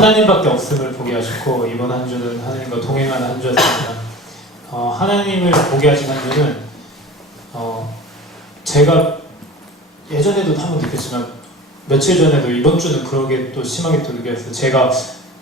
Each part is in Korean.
하나님밖에 없음을 보게 하셨고 이번 한 주는 하나님과 동행하는 한 주였습니다. 어, 하나님을 보게 하신 한 주는 어, 제가 예전에도 한 번 느꼈지만 며칠 전에도 이번 주는 그러게 또 심하게 또 느꼈어요. 제가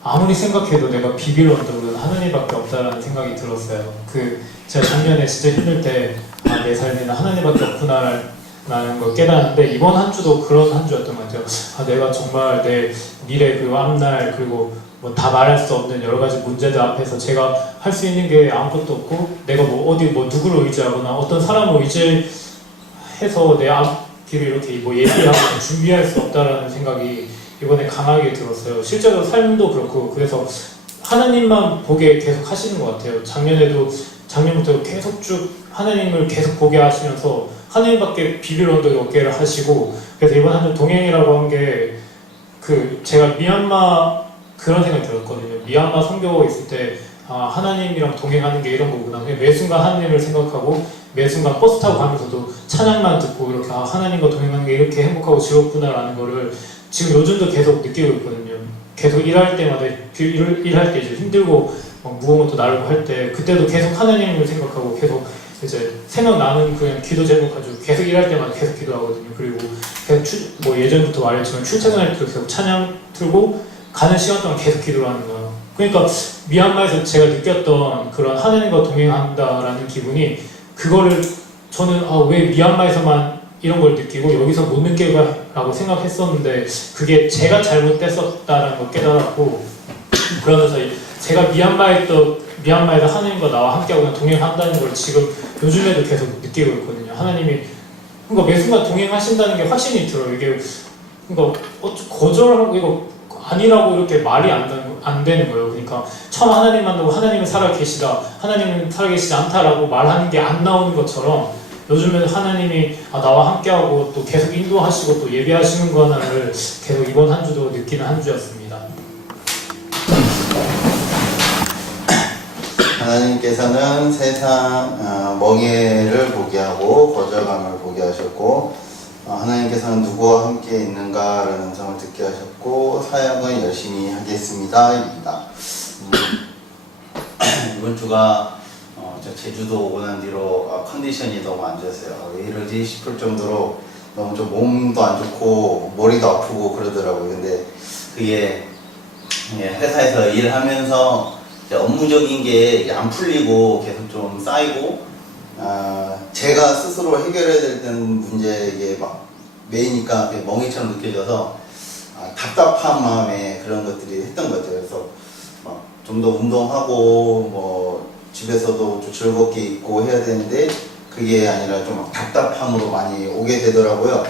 아무리 생각해도 내가 비빌 언덕은 하나님밖에 없다라는 생각이 들었어요. 그 제가 작년에 진짜 힘들 때내 삶에는 하나님밖에 없구나 라는 걸 깨달았는데 이번 한 주도 그런 한 주였던 것 같아요. 아, 내가 정말 내 미래 그리고 앞날 그리고 뭐 다 말할 수 없는 여러 가지 문제들 앞에서 제가 할 수 있는 게 아무것도 없고 내가 뭐 어디 뭐 누구를 의지하거나 어떤 사람을 의지해서 내 앞길을 이렇게 뭐 예비하고 준비할 수 없다라는 생각이 이번에 강하게 들었어요. 실제로 삶도 그렇고 그래서 하나님만 보게 계속 하시는 것 같아요. 작년에도 작년부터 계속 쭉 하나님을 계속 보게 하시면서 하나님밖에 비빌 언덕이 없게를 하시고 그래서 이번 한 주 동행이라고 한 게 그 제가 미얀마 그런 생각이 들었거든요. 미얀마 선교 있을 때 아, 하나님이랑 동행하는 게 이런 거구나. 매 순간 하나님을 생각하고 매 순간 버스 타고 가면서도 찬양만 듣고 이렇게 아, 하나님과 동행하는 게 이렇게 행복하고 즐겁구나라는 거를 지금 요즘도 계속 느끼고 있거든요. 계속 일할 때마다 그 일, 일할 때 이제 힘들고 막 무거운 것도 나르고 할 때 그때도 계속 하나님을 생각하고 계속 이제 생각나는 그냥 기도 제목 가지고 계속 일할 때마다 계속 기도하거든요. 그리고 계속 출, 뭐 예전부터 말했지만 출퇴근할 때도 계속 찬양 틀고 가는 시간 동안 계속 기도를 하는 거예요. 그러니까 미얀마에서 제가 느꼈던 그런 하나님과 동행한다라는 기분이 그거를 저는 아, 왜 미얀마에서만 이런 걸 느끼고 여기서 못 느끼라고 생각했었는데 그게 제가 잘못됐었다라는 걸 깨달았고 그러면서 제가 미얀마에 또 미얀마에서 하나님과 나와 함께하고 동행한다는 걸 지금 요즘에도 계속 느끼고 있거든요. 하나님이 그러니까 매 순간 동행하신다는 게 확신이 들어요. 이게 그러니까 어쩌- 거절하고 이거 아니라고 이렇게 말이 안, 되는- 안 되는 거예요. 그러니까 처음 하나님 만나고 하나님은 살아 계시다, 하나님은 살아 계시지 않다라고 말하는 게 안 나오는 것처럼 요즘에는 하나님이 아, 나와 함께하고 또 계속 인도하시고 또 예배하시는 거나를 계속 이번 한 주도 느끼는 한 주였습니다. 하나님께서는 세상 어, 멍해를 보게 하고 거절감을 보게 하셨고 어, 하나님께서는 누구와 함께 있는가라는 점을 듣게 하셨고 사역은 열심히 하겠습니다입니다. 음, 이번 주가 어, 저 제주도 오고 난 뒤로 아, 컨디션이 너무 안 좋았어요. 왜 이러지 싶을 정도로 너무 좀 몸도 안 좋고 머리도 아프고 그러더라고요. 근데 그게 예, 회사에서 일하면서 업무적인 게 안 풀리고 계속 좀 쌓이고 아, 제가 스스로 해결해야 될 때는 문제 이게 막 메이니까 그게 멍해처럼 느껴져서 아, 답답한 마음에 그런 것들이 했던 것 같아요. 그래서 좀 더 운동하고 뭐 집에서도 좀 즐겁게 있고 해야 되는데 그게 아니라 좀막 답답함으로 많이 오게 되더라고요.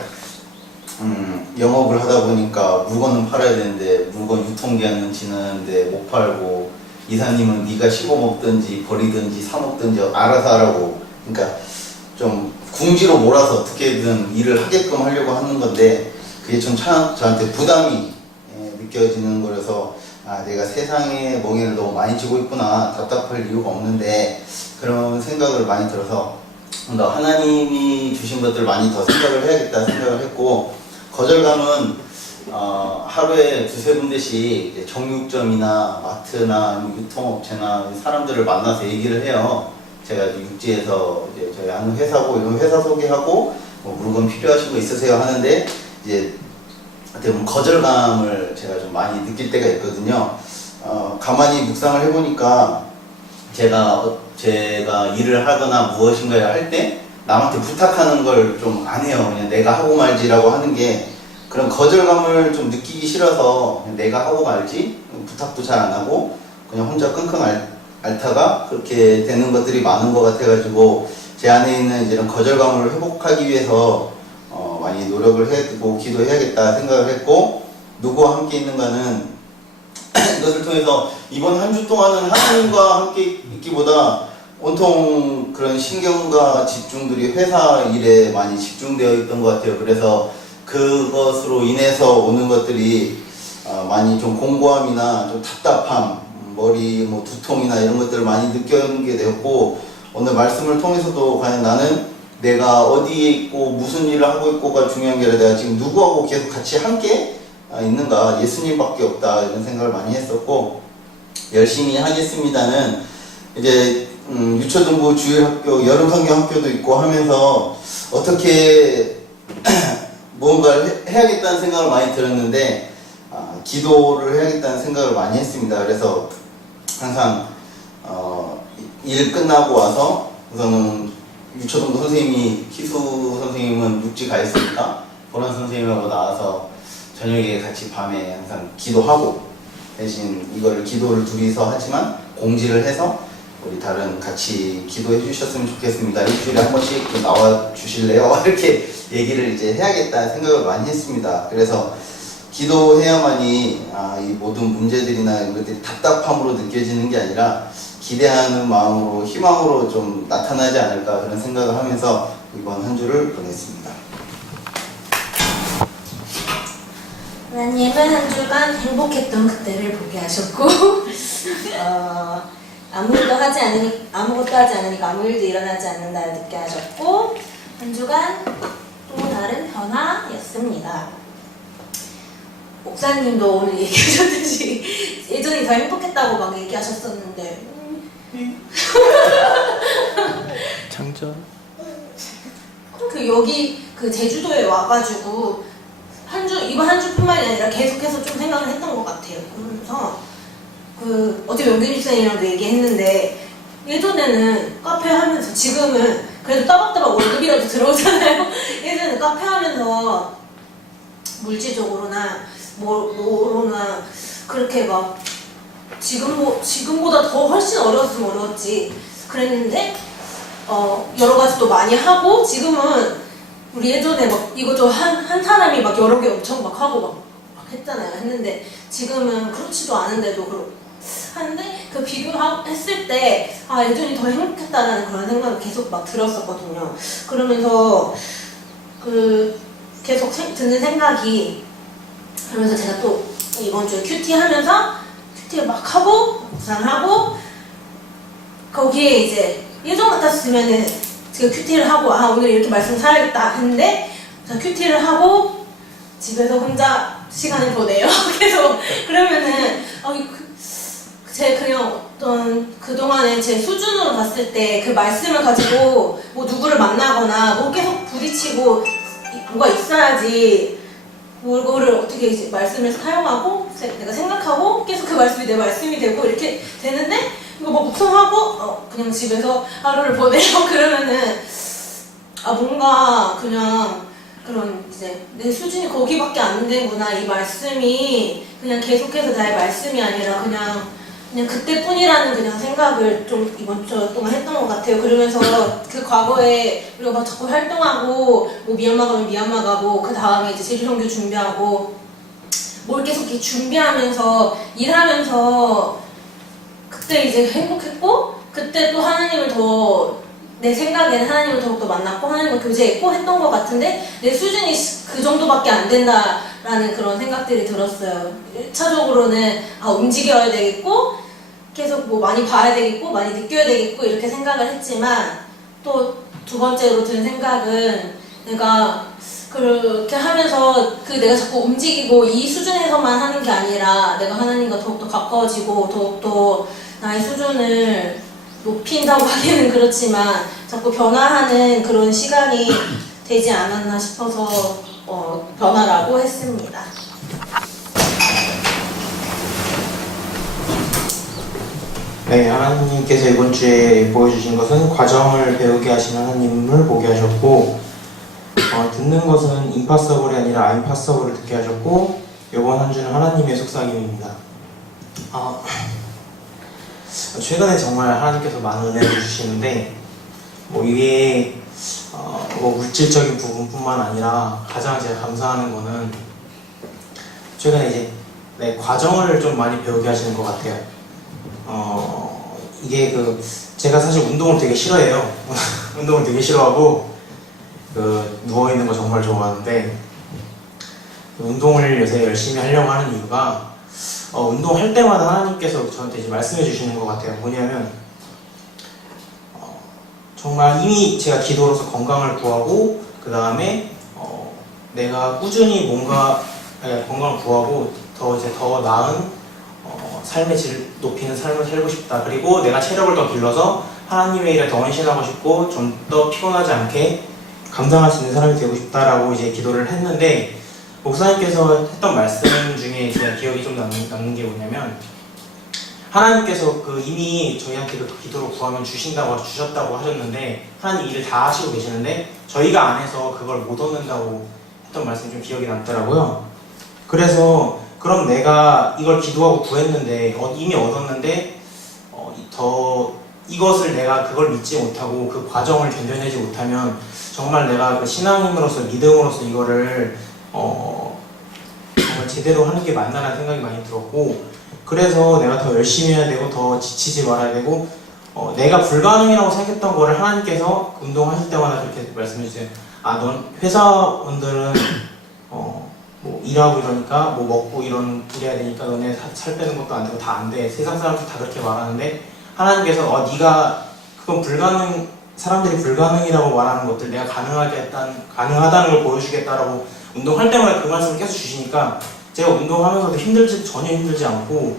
음, 영업을 하다 보니까 물건은 팔아야 되는데 물건 유통기한은 지났는데 못 팔고 이사님은 네가 씹어 먹든지 버리든지 사 먹든지 알아서 하라고. 그러니까 좀 궁지로 몰아서 어떻게든 일을 하게끔 하려고 하는 건데 그게 좀참 저한테 부담이 예, 느껴지는 거라서 아 내가 세상에 멍해를 너무 많이 지고 있구나 답답할 이유가 없는데 그런 생각을 많이 들어서 좀더 하나님이 주신 것들 많이 더 생각을 해야겠다 생각을 했고 거절감은 어, 하루에 두세 군데씩 정육점이나 마트나 유통업체나 사람들을 만나서 얘기를 해요. 제가 이제 육지에서 이제 저희 아는 회사고 이런 회사 소개하고 뭐 물건 필요하신 거 있으세요 하는데 이제 어떻게 거절감을 제가 좀 많이 느낄 때가 있거든요. 어, 가만히 묵상을 해보니까 제가 어- 제가 일을 하거나 무엇인가를 할 때 남한테 부탁하는 걸 좀 안 해요. 그냥 내가 하고 말지라고 하는 게 그런 거절감을 좀 느끼기 싫어서 내가 하고 말지 부탁도 잘 안 하고 그냥 혼자 끙끙 앓, 앓다가 그렇게 되는 것들이 많은 것 같아가지고 제 안에 있는 이런 거절감을 회복하기 위해서 어, 많이 노력을 해고 기도해야겠다 생각을 했고 누구와 함께 있는가는 이것을 통해서 이번 한 주 동안은 하나님과 함께 있기보다 온통 그런 신경과 집중들이 회사 일에 많이 집중되어 있던 것 같아요. 그래서 그것으로 인해서 오는 것들이 어, 많이 좀 공고함이나 좀 답답함, 머리 뭐 두통이나 이런 것들을 많이 느끼게 되었고 오늘 말씀을 통해서도 과연 나는 내가 어디에 있고 무슨 일을 하고 있고가 중요한 게 아니라 내가 지금 누구하고 계속 같이 함께 아, 있는가 예수님밖에 없다 이런 생각을 많이 했었고 열심히 하겠습니다는 이제 음, 유초등부 주일학교 여름 성경 학교도 있고 하면서 어떻게 해- 해야겠다는 생각을 많이 들었는데 아, 기도를 해야겠다는 생각을 많이 했습니다. 그래서 항상 어, 일 끝나고 와서 우선은 유초등부 선생님이 희수 선생님은 육지 가 있으니까 보란 선생님하고 나와서 저녁에 같이 밤에 항상 기도하고 대신 이거를 기도를 둘이서 하지만 공지를 해서 우리 다른 같이 기도해 주셨으면 좋겠습니다. 일주일에 한 번씩 나와 주실래요? 이렇게 얘기를 이제 해야겠다 생각을 많이 했습니다. 그래서 기도해야만이 아, 이 모든 문제들이나 이런 것들이 답답함으로 느껴지는 게 아니라 기대하는 마음으로 희망으로 좀 나타나지 않을까 그런 생각을 하면서 이번 한 주를 보냈습니다. 하나님은 한 주간 행복했던 그때를 보게 하셨고 어, 아무 일도 하지 않으니 아무것도 하지 않으니까 아무 일도 일어나지 않는 날을 듣게 하셨고 한 주간 또 다른 변화였습니다. 목사님도 오늘 얘기하셨듯이 예전이 더 행복했다고 막 얘기하셨었는데 음, 장점? 그 여기 그 제주도에 와가지고 한 주 이번 한 주뿐만이 아니라 계속해서 좀 생각을 했던 것 같아요. 그러면서 그 어제 영균 집사님이랑도 얘기했는데 예전에는 카페 하면서 지금은 그래도 따박따박 월급이라도 들어오잖아요. 예전에는 카페 하면서 물질적으로나 뭐 뭐로나 그렇게 막 지금 뭐 지금보다 더 훨씬 어려웠으면 어려웠지 그랬는데 어, 여러 가지 또 많이 하고 지금은 우리 예전에 막 이것도 한, 한 사람이 막 여러 개 엄청 막 하고 막, 막 했잖아요. 했는데 지금은 그렇지도 않은데도 그렇 하는데 그 비교했을 때 아, 예전이 더 행복했다라는 그런 생각이 계속 막 들었었거든요. 그러면서 그 계속 생- 드는 생각이 그러면서 제가 또 이번 주에 큐티 하면서 큐티를 막 하고 묵상하고 거기에 이제 예전 같았으면은 제가 큐티를 하고 아 오늘 이렇게 말씀 살아야겠다 했는데 자 큐티를 하고 집에서 혼자 시간을 보내요. 계속 그러면은 어, 제 그냥 어떤 그동안에 제 수준으로 봤을 때 그 말씀을 가지고 뭐 누구를 만나거나 뭐 계속 부딪히고 이- 뭐가 있어야지 그거를 어떻게 이제 말씀을 사용하고 세- 내가 생각하고 계속 그 말씀이 내 말씀이 되고 이렇게 되는데 이거 뭐 묵상하고 어, 그냥 집에서 하루를 보내요 그러면은 아 뭔가 그냥 그런 이제 내 수준이 거기밖에 안 되구나. 이 말씀이 그냥 계속해서 나의 말씀이 아니라 그냥 그냥 그때뿐이라는 그냥 생각을 좀 이번 주 동안 했던 것 같아요. 그러면서 그 과거에 우리가 막 자꾸 활동하고 뭐 미얀마 가면 미얀마 가고 그 다음에 이제 제주 선교 준비하고 뭘 계속 이렇게 준비하면서 일하면서 그때 이제 행복했고 그때 또 하나님을 더 내 생각에는 하나님을 더욱더 만났고 하나님과 교제했고 했던 것 같은데 내 수준이 그 정도밖에 안 된다라는 그런 생각들이 들었어요. 1차적으로는 아 움직여야 되겠고 계속 뭐 많이 봐야 되겠고 많이 느껴야 되겠고 이렇게 생각을 했지만 또 두 번째로 든 생각은 내가 그렇게 하면서 그 내가 자꾸 움직이고 이 수준에서만 하는 게 아니라 내가 하나님과 더욱더 가까워지고 더욱더 나의 수준을 높인다고 하기는 그렇지만 자꾸 변화하는 그런 시간이 되지 않았나 싶어서 어, 변화라고 했습니다. 네, 하나님께서 이번 주에 보여주신 것은 과정을 배우게 하시는 하나님을 보게 하셨고 어, 듣는 것은 임파서블이 아니라 아임파서블을 듣게 하셨고 이번 한 주는 하나님의 속삭임입니다. 어, 최근에 정말 하나님께서 많은 은혜를 주시는데 뭐 이게 어, 뭐 물질적인 부분뿐만 아니라 가장 제가 감사하는 거는 최근에 이제 네, 과정을 좀 많이 배우게 하시는 것 같아요. 어 이게 그 제가 사실 운동을 되게 싫어해요. 운동을 되게 싫어하고 그 누워 있는 거 정말 좋아하는데 그 운동을 요새 열심히 하려고 하는 이유가 어, 운동할 때마다 하나님께서 저한테 이제 말씀해 주시는 것 같아요. 뭐냐면 어, 정말 이미 제가 기도로서 건강을 구하고 그 다음에 어, 내가 꾸준히 뭔가 아니, 건강을 구하고 더 이제 더 나은 어, 삶의 질 높이는 삶을 살고 싶다. 그리고 내가 체력을 더 길러서 하나님의 일에 더 헌신하고 싶고 좀 더 피곤하지 않게 감당할 수 있는 사람이 되고 싶다라고 이제 기도를 했는데 목사님께서 했던 말씀 중에 제가 기억이 좀 남는, 남는 게 뭐냐면 하나님께서 그 이미 저희한테 그 기도로 구하면 주신다고 주셨다고 하셨는데 하나님 일을 다 하시고 계시는데 저희가 안 해서 그걸 못 얻는다고 했던 말씀이 좀 기억이 남더라고요. 그래서 그럼 내가 이걸 기도하고 구했는데 어, 이미 얻었는데 어, 이- 더 이것을 내가 그걸 믿지 못하고 그 과정을 견뎌내지 못하면 정말 내가 그 신앙인으로서 믿음으로서 이거를 어, 정말 제대로 하는 게 맞나라는 생각이 많이 들었고 그래서 내가 더 열심히 해야 되고 더 지치지 말아야 되고 어, 내가 불가능이라고 생각했던 거를 하나님께서 운동하실 때마다 그렇게 말씀해 주세요. 아, 넌 회사원들은 어, 뭐 일하고 이러니까 뭐 먹고 이런 일해야 되니까 너네 사- 살 빼는 것도 안 되고 다 안 돼. 세상 사람들 다 그렇게 말하는데 하나님께서 어 네가 그건 불가능 사람들이 불가능이라고 말하는 것들 내가 가능하겠다는 가능하다는 걸 보여주겠다라고 운동할 때마다 그 말씀을 계속 주시니까 제가 운동하면서도 힘들지 전혀 힘들지 않고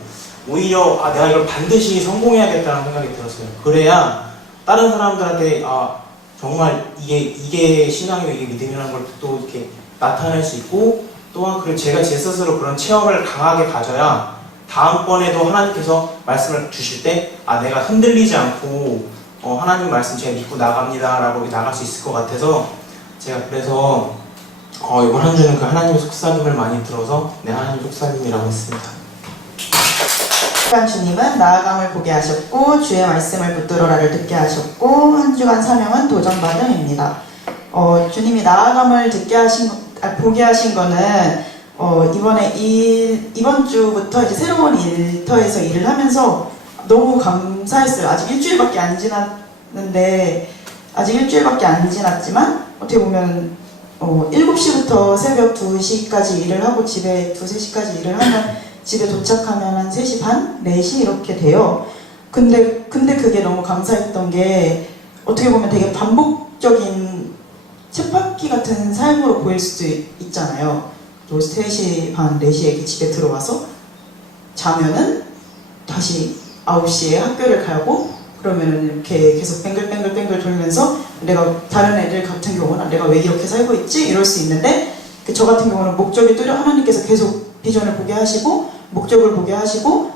오히려 아 내가 이걸 반드시 성공해야겠다는 생각이 들었어요. 그래야 다른 사람들한테 아 정말 이게 이게 신앙이고 이게 믿음이라는 걸 또 이렇게 나타낼 수 있고 또한 그 제가 제 스스로 그런 체험을 강하게 가져야 다음번에도 하나님께서 말씀을 주실 때 아 내가 흔들리지 않고 어, 하나님 말씀 제가 믿고 나갑니다라고 나갈 수 있을 것 같아서 제가 그래서 어, 이번 한 주는 그 하나님의 속삭임을 많이 들어서 네 하나님 속삭임이라고 했습니다. 주간 주님은 나아감을 보게 하셨고 주의 말씀을 붙들어라를 듣게 하셨고 한 주간 사명은 도전받음입니다. 어, 주님이 나아감을 듣게 하신 아, 보게 하신 거는 어, 이번에 일, 이번 주부터 이제 새로운 일터에서 일을 하면서 너무 감사했어요. 아직 일주일밖에 안 지났는데 아직 일주일밖에 안 지났지만 어떻게 보면 어, 7시부터 새벽 2시까지 일을 하고 집에 2, 3시까지 일을 하면 집에 도착하면 한 3시 반? 4시 이렇게 돼요. 근데, 근데 그게 너무 감사했던 게 어떻게 보면 되게 반복적인 쳇바퀴 같은 삶으로 보일 수도 있- 있잖아요. 또 3시 반, 4시에 이렇게 집에 들어와서 자면은 다시 9시에 학교를 가고 그러면은 이렇게 계속 뱅글뱅글뱅글 돌면서 내가 다른 애들 같은 경우는 내가 왜 이렇게 살고 있지? 이럴 수 있는데 그저 같은 경우는 목적이 뚜렷 하나님께서 계속 비전을 보게 하시고 목적을 보게 하시고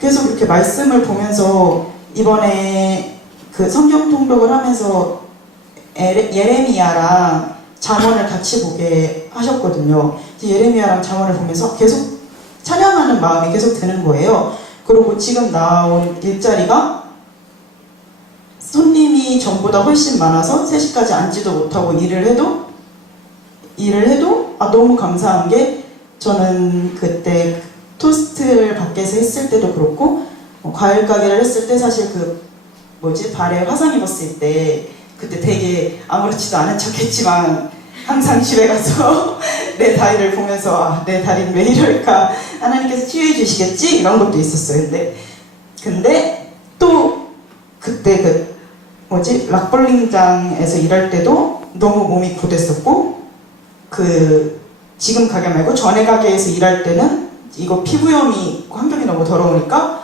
계속 이렇게 말씀을 보면서 이번에 그 성경 통독을 하면서 예레미야랑 잠언을 같이 보게 하셨거든요. 예레미야랑 잠언을 보면서 계속 찬양하는 마음이 계속 드는 거예요. 그리고 지금 나온 일자리가 손님이 전보다 훨씬 많아서 3시까지 앉지도 못하고 일을 해도 일을 해도 아 너무 감사한 게 저는 그때 토스트를 밖에서 했을 때도 그렇고 어, 과일 가게를 했을 때 사실 그 뭐지? 발에 화상 입었을 때 그때 되게 아무렇지도 않은 척했지만 항상 집에 가서 내 다리를 보면서 아, 내 다리는 왜 이럴까? 하나님께서 치유해 주시겠지? 이런 것도 있었어요. 근데 근데 또 그때 그 뭐지 락벌링장에서 일할 때도 너무 몸이 굳었었고 그 지금 가게 말고 전에 가게에서 일할 때는 이거 피부염이 환경이 너무 더러우니까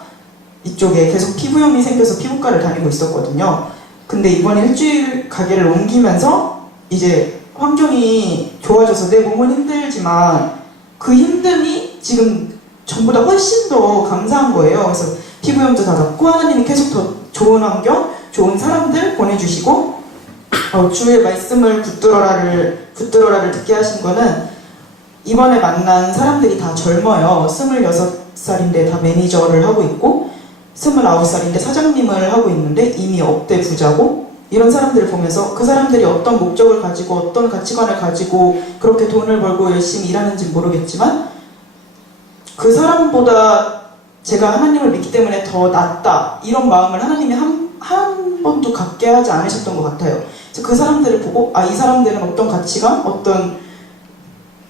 이쪽에 계속 피부염이 생겨서 피부과를 다니고 있었거든요. 근데 이번에 일주일 가게를 옮기면서 이제 환경이 좋아져서 내 몸은 힘들지만 그 힘듦이 지금 전보다 훨씬 더 감사한 거예요. 그래서 피부염도 다 낫고 하나님이 계속 더 좋은 환경, 좋은 사람들 보내주시고 어, 주의 말씀을 붙들어라를 붙들어라를 듣게 하신 거는 이번에 만난 사람들이 다 젊어요. 26살인데 다 매니저를 하고 있고 29살인데 사장님을 하고 있는데 이미 업대 부자고 이런 사람들을 보면서 그 사람들이 어떤 목적을 가지고 어떤 가치관을 가지고 그렇게 돈을 벌고 열심히 일하는지 모르겠지만 그 사람보다 제가 하나님을 믿기 때문에 더 낫다 이런 마음을 하나님이 한, 한 번도 갖게 하지 않으셨던 것 같아요. 그래서 그 사람들을 보고 아 이 사람들은 어떤 가치관, 어떤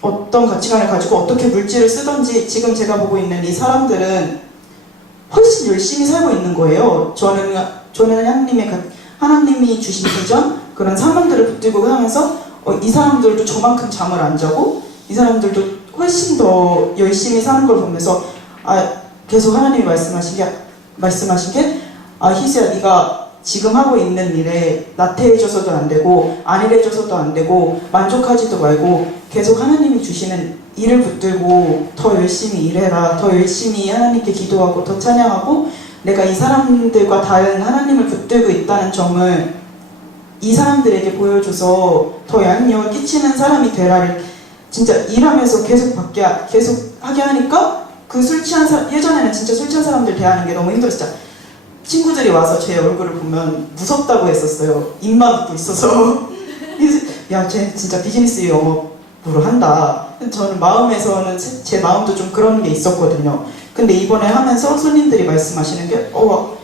어떤 가치관을 가지고 어떻게 물질을 쓰던지 지금 제가 보고 있는 이 사람들은 훨씬 열심히 살고 있는 거예요. 저는 저는 하나님의 가- 하나님이 주신 비전 그런 사람들을 붙들고 하면서 어, 이 사람들도 저만큼 잠을 안 자고 이 사람들도 훨씬 더 열심히 사는 걸 보면서 아 계속 하나님이 말씀하신 게 말씀하신 게 아 희수야 네가 지금 하고 있는 일에 나태해져서도 안 되고 안일해져서도 안 되고 만족하지도 말고 계속 하나님이 주시는 일을 붙들고 더 열심히 일해라 더 열심히 하나님께 기도하고 더 찬양하고 내가 이 사람들과 다른 하나님을 붙들고 있다는 점을 이 사람들에게 보여줘서 더 양육을 끼치는 사람이 되라를 진짜 일하면서 계속 하- 계속 하게 하니까 그 술 취한 사람 예전에는 진짜 술 취한 사람들 대하는 게 너무 힘들었어 진짜 친구들이 와서 제 얼굴을 보면 무섭다고 했었어요. 입만 웃고 있어서. 야 쟤 진짜 비즈니스 영업으로 한다. 저는 마음에서는 제- 제 마음도 좀 그런 게 있었거든요. 근데 이번에 하면서 손님들이 말씀하시는 게 어,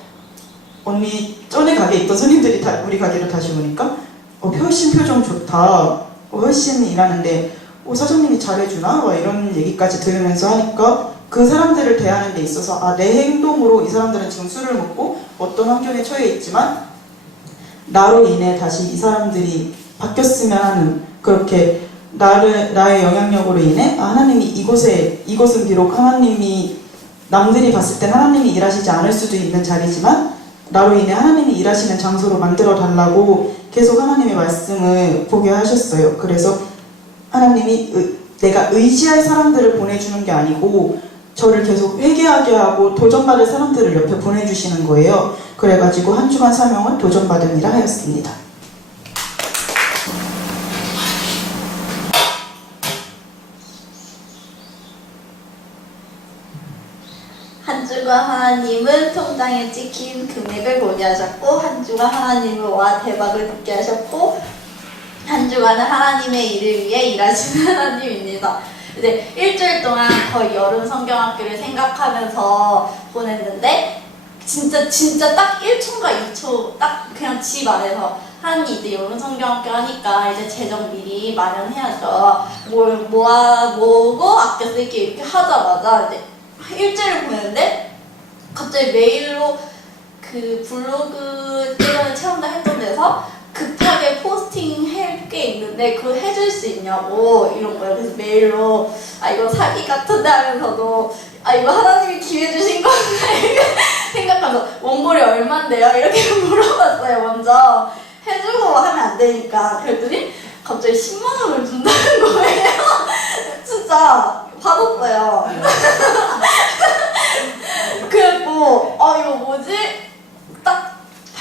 언니 전에 가게 있던 손님들이 다 우리 가게로 다시 오니까 어, 훨씬 표정 좋다. 어, 훨씬 일하는데 어, 사장님이 잘해주나? 막 이런 얘기까지 들으면서 하니까 그 사람들을 대하는 데 있어서 아, 내 행동으로 이 사람들은 지금 술을 먹고 어떤 환경에 처해 있지만 나로 인해 다시 이 사람들이 바뀌었으면 하는 그렇게 나를 나의 영향력으로 인해 아, 하나님이 이곳에 이곳은 비록 하나님이 남들이 봤을 땐 하나님이 일하시지 않을 수도 있는 자리지만 나로 인해 하나님이 일하시는 장소로 만들어 달라고 계속 하나님의 말씀을 보게 하셨어요. 그래서 하나님이 의- 내가 의지할 사람들을 보내주는 게 아니고 저를 계속 회개하게 하고 도전받을 사람들을 옆에 보내주시는 거예요. 그래가지고 한 주간 사명은 도전받음이라 하였습니다. 한 주간 하나님은 통장에 찍힌 금액을 보게 하셨고 한 주간 하나님은 와 대박을 듣게 하셨고 한 주간은 하나님의 일을 위해 일하시는 하나님입니다. 이제 일주일 동안 거의 여름 성경학교를 생각하면서 보냈는데 진짜 진짜 딱 1초인가 2초 딱 그냥 집 안에서 하나님 이제 여름 성경학교 하니까 이제 재정 미리 마련해야죠. 뭘 모아 모으고 아껴 쓸게 이렇게 하자마자 이제 일주일을 보냈는데 갑자기 메일로 그 블로그 때문에 체험단 했던 데서 급하게 포스팅 할 게 있는데 그거 해줄 수 있냐고 이런 거예요. 그래서 메일로 아 이거 사기 같은데 하면서도 아 이거 하나님이 기회 주신 건데 생각하면서 원고료 얼만데요? 이렇게 물어봤어요 먼저 해주고 하면 안 되니까 그랬더니 갑자기 10만 원을 준다는 거예요. 진짜 받았어요. 그리고 어 이거 뭐지?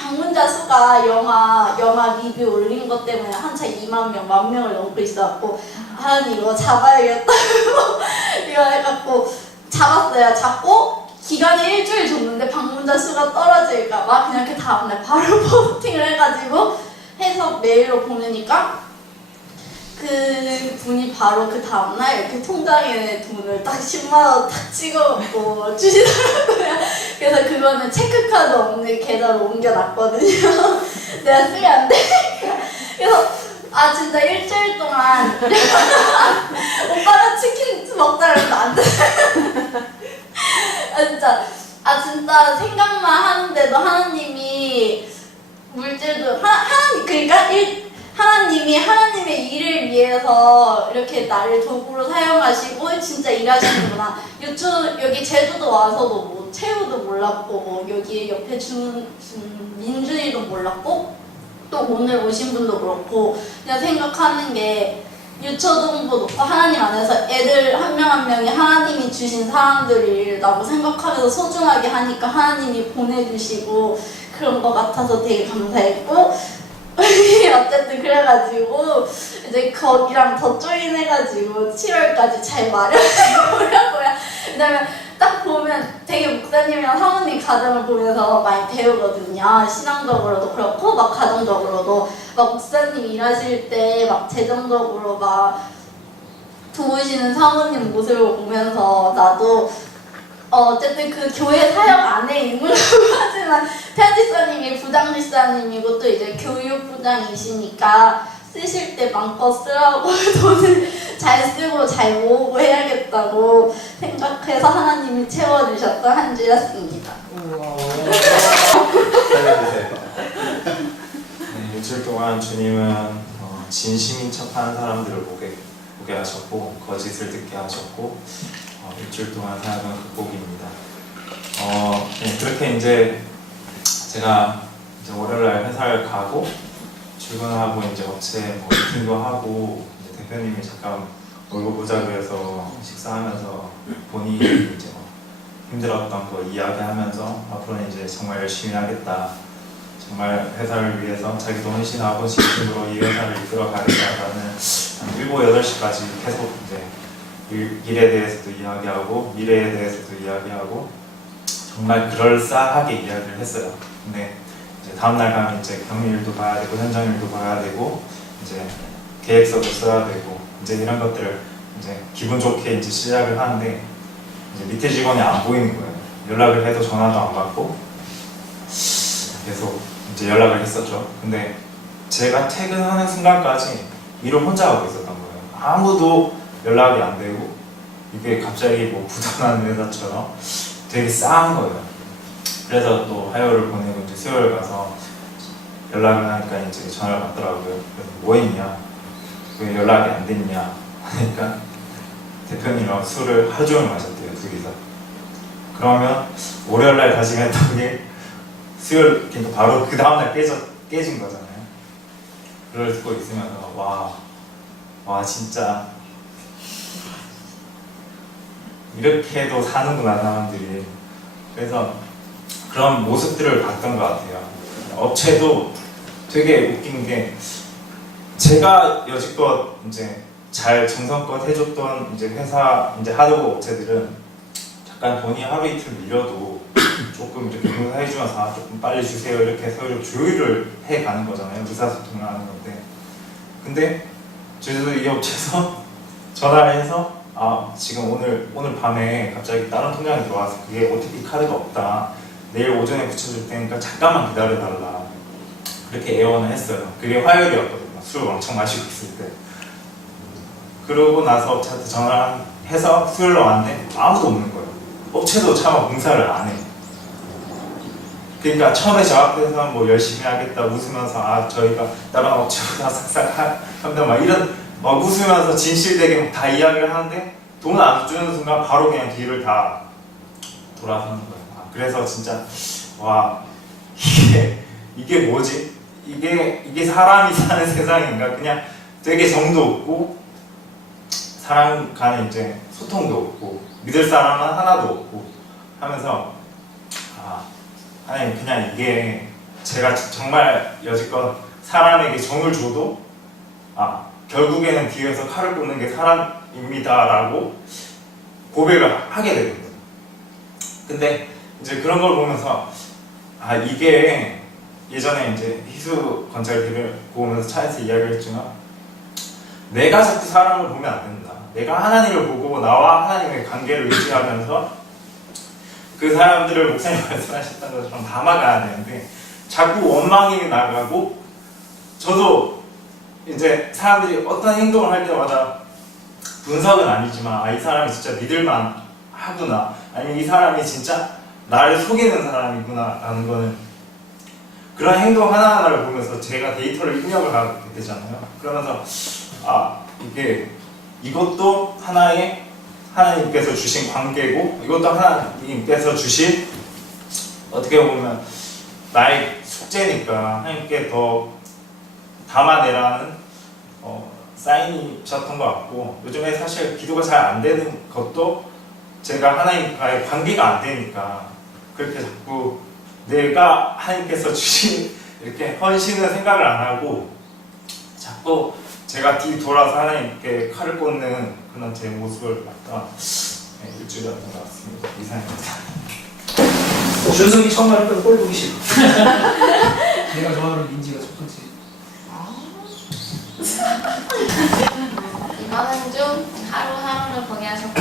딱 방문자 수가 영화 영화 리뷰 올린 것 때문에 한차 2만 명, 만 명을 넘고 있어갖고 하나님 이거 잡아야겠다고 이거 해갖고 잡았어요. 잡고 기간이 일주일 줬는데 방문자 수가 떨어질까봐 그냥 그 다음날 바로 포스팅을 해가지고 해서 메일로 보내니까 그 분이 바로 그 다음날 이렇게 통장에 돈을 딱 10만 원 딱 찍어갖고 주시더라고요. 그거는 체크카드 없는 계좌로 옮겨놨거든요. 내가 쓰면 안 되니까. 그래서 아 진짜 일주일 동안 오빠랑 치킨 먹자 그러면 안 돼. 아 진짜 아 진짜 생각만 하는데도 하나님이 물질도 하, 하나님 그러니까 일, 하나님이 하나님의 일을 위해서 이렇게 나를 도구로 사용하시고 진짜 일하시는구나. 유튜 여기 제주도 와서도 뭐 채우도 몰랐고 뭐 여기 옆에 준, 준 민준이도 몰랐고 또 오늘 오신 분도 그렇고 그냥 생각하는 게 유초동도 높고 하나님 안에서 애들 한명한 명이 하나님이 주신 사람들이라고 생각하면서 소중하게 하니까 하나님이 보내주시고 그런 것 같아서 되게 감사했고 그래가지고 이제 거기랑 더 조인해가지고 7월까지 잘 마련해보려고요. 왜냐면 딱 보면 되게 목사님이랑 사모님 가정을 보면서 많이 배우거든요. 신앙적으로도 그렇고 막 가정적으로도 막 목사님 일하실 때 막 재정적으로 막 도우시는 사모님 모습을 보면서 나도 어, 어쨌든 그 교회 사역 안에 있는 하지만 태아지사님이 부장지사님이고 또 이제 교육부장이시니까 쓰실 때 마음껏 쓰라고 돈을 잘 쓰고 잘 모으고 해야겠다고 생각해서 하나님이 채워주셨던 한 주였습니다. 살려주세요. 네, 일주일 동안 주님은 어, 진심인 척하는 사람들을 보게 보게 하셨고 거짓을 듣게 하셨고 어, 일주일 동안 사역은 극복입니다. 어, 네, 그렇게 이제 제가 이제 월요일 날 회사를 가고 출근하고 이제 업체 뭐 미팅도 하고 이제 대표님이 잠깐 얼굴 보자 그래서 식사하면서 본인이 이제 뭐 힘들었던 거 이야기하면서 앞으로는 이제 정말 열심히 하겠다. 정말 회사를 위해서 자기도 헌신하고 진심으로 이 회사를 이끌어 가겠다라는 한 7, 8시까지 계속 이제 일, 일에 대해서도 이야기하고 미래에 대해서도 이야기하고 정말 그럴싸하게 이야기를 했어요. 근데 이제 다음날 가면 이제 경일도 봐야 되고 현장 일도 봐야 되고 이제 계획서도 써야 되고 이제 이런 것들을 이제 기분 좋게 이제 시작을 하는데 이제 밑에 직원이 안 보이는 거예요. 연락을 해도 전화도 안 받고 계속 이제 연락을 했었죠. 근데 제가 퇴근하는 순간까지 일을 혼자 하고 있었던 거예요. 아무도 연락이 안 되고 이게 갑자기 뭐 부도나는 회사처럼 되게 싸한 거예요. 그래서 또 화요일을 보내고 이제 수요일 가서 연락을 하니까 이제 전화를 받더라고요. 그래서 뭐 했냐? 왜 연락이 안 됐냐? 하니까 대표님하고 술을 하루 종일 마셨대요, 둘이서. 그러면 월요일날 다시 했던 게 수요일, 그러니까 바로 그 다음날 깨져, 깨진 거잖아요. 그걸 듣고 있으면서, 와, 와, 진짜. 이렇게도 사는구나, 사람들이. 그래서 그런 모습들을 봤던 것 같아요. 업체도 되게 웃긴 게, 제가 여지껏 이제 잘 정성껏 해줬던 이제 회사, 이제 하드웨어 업체들은 잠깐 돈이 하루 이틀 밀려도 조금 이렇게 용서해주면서 아, 조금 빨리 주세요 이렇게 이렇게 조율을 해 가는 거잖아요. 의사소통을 하는 건데. 근데 저희도 이 업체에서 전화를 해서 아 지금 오늘 오늘 밤에 갑자기 다른 통장이 들어와서 그게 OTP 카드가 없다. 내일 오전에 붙여줄 테니까 잠깐만 기다려달라. 그렇게 애원을 했어요. 그게 화요일이었거든요. 술 엄청 마시고 있을 때. 그러고 나서 업체한테 전화를 해서 수요일로 왔는데 아무도 없는 거예요. 업체도 차마 공사를 안 해. 그러니까 처음에 저 앞에서 뭐 열심히 하겠다 웃으면서 아 저희가 다른 업체보다 싹싹 하- 한다 막 이런 막 웃으면서 진실되게 막다 이야기를 하는데 돈을 안 주는 순간 바로 그냥 뒤를 다 돌아서는 거예요. 아, 그래서 진짜 와 이게 이게 뭐지? 이게 이게 사람이 사는 세상인가? 그냥 되게 정도 없고 사람 간에 이제 소통도 없고 믿을 사람은 하나도 없고 하면서 아 하나님 그냥 이게 제가 정말 여지껏 사람에게 정을 줘도 아 결국에는 뒤에서 칼을 꽂는 게 사람입니다라고 고백을 하게 되거든요. 근데 이제 그런 걸 보면서 아 이게 예전에 이제 희수 건설기를 보면서 차에서 이야기를 했지만 내가 자꾸 사람을 보면 안 된다. 내가 하나님을 보고 나와 하나님의 관계를 유지하면서 그 사람들을 목사님 말씀하셨던 것처럼 담아가야 되는데 자꾸 원망이 나가고 저도 이제 사람들이 어떤 행동을 할 때마다 분석은 아니지만 아, 이 사람이 진짜 믿을만 하구나. 아니면 이 사람이 진짜 나를 속이는 사람이구나 라는 거는 그런 행동 하나하나를 보면서 제가 데이터를 입력을 하게 되잖아요. 그러면서 아 이게 이것도 하나의 하나님께서 주신 관계고 이것도 하나님께서 주신 어떻게 보면 나의 숙제니까 하나님께 더 담아내라는 어, 사인이셨던 것 같고 요즘에 사실 기도가 잘 안 되는 것도 제가 하나님과의 관계가 안 되니까 그렇게 자꾸 내가 하나님께서 주신 이렇게 헌신을 생각을 안 하고 자꾸 제가 뒤 돌아서 하나님께 칼을 꽂는 그런 제 모습을 봤던 네, 일주일이었던 것 같습니다. 이상입니다. 준석이 처음 할 때는 꼴 보기 싫어. 내가 좋아하는 민지가 첫 번째. 이번 한주 하루하루를 보게 하셨고.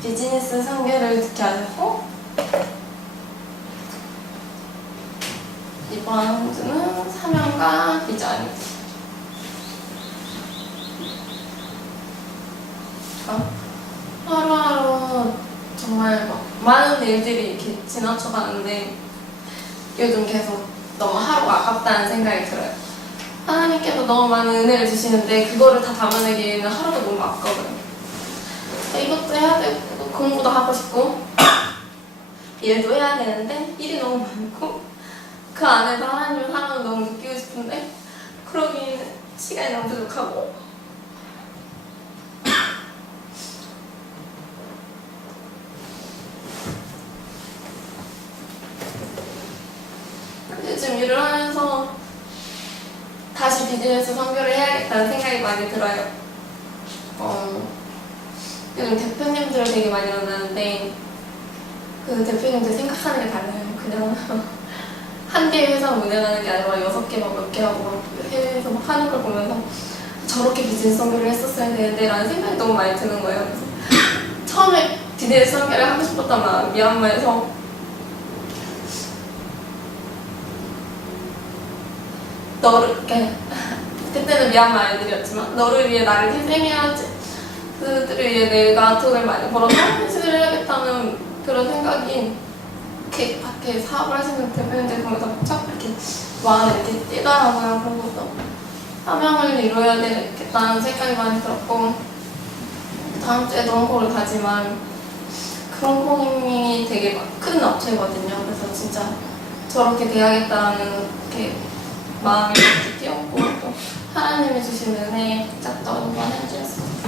비즈니스 선교를 듣게 하셨고 이번 한 주는 사명과 비전이 참 하루하루 정말 막 많은 일들이 이렇게 지나쳐가는데 요즘 계속 너무 하루가 아깝다는 생각이 들어요. 하나님께서 너무 많은 은혜를 주시는데 그거를 다 담아내기에는 하루가 너무 아까워요. 이것도 해야 되고 공부도 하고 싶고 일도 해야 되는데 일이 너무 많고 그 안에서 하나님의 사랑을 너무 느끼고 싶은데 그러기에는 시간이 너무 부족하고 일을 하면서 다시 비즈니스 선교를 해야겠다는 생각이 많이 들어요. 어, 요즘 대표님들을 되게 많이 만나는데 그 대표님들 생각하는 게 달라요. 그냥 한 개의 회사를 운영하는 게 아니라 여섯 개 막 몇 개 하고 막 해외에서 막 하는 걸 보면서 저렇게 비즈니스 선교를 했었어야 되는데 라는 생각이 너무 많이 드는 거예요. 그래서 처음에 비즈니스 선교를 하고 싶었던 마음 미얀마에서 너를 이렇게. 그때는 미얀마 애들이었지만 너를 위해 나를 희생해야지. 그들을 위해 내가 돈을 많이 벌어서 헌신을 해야겠다는 그런 생각이 이렇게 밖에 사업을 하시는 대표님들 보면서 쫙 이렇게 마음에 이렇게 뛰더라고요 그러면서 사명을 이루어야 되겠다는 생각이 많이 들었고 다음 주에도 홍콩을 가지만 그 홍콩이 되게 막큰 업체거든요. 그래서 진짜 저렇게 돼야겠다는 이렇게 마음이 뛰었고 또 하나님이 주신 은혜에 번 해주셨어요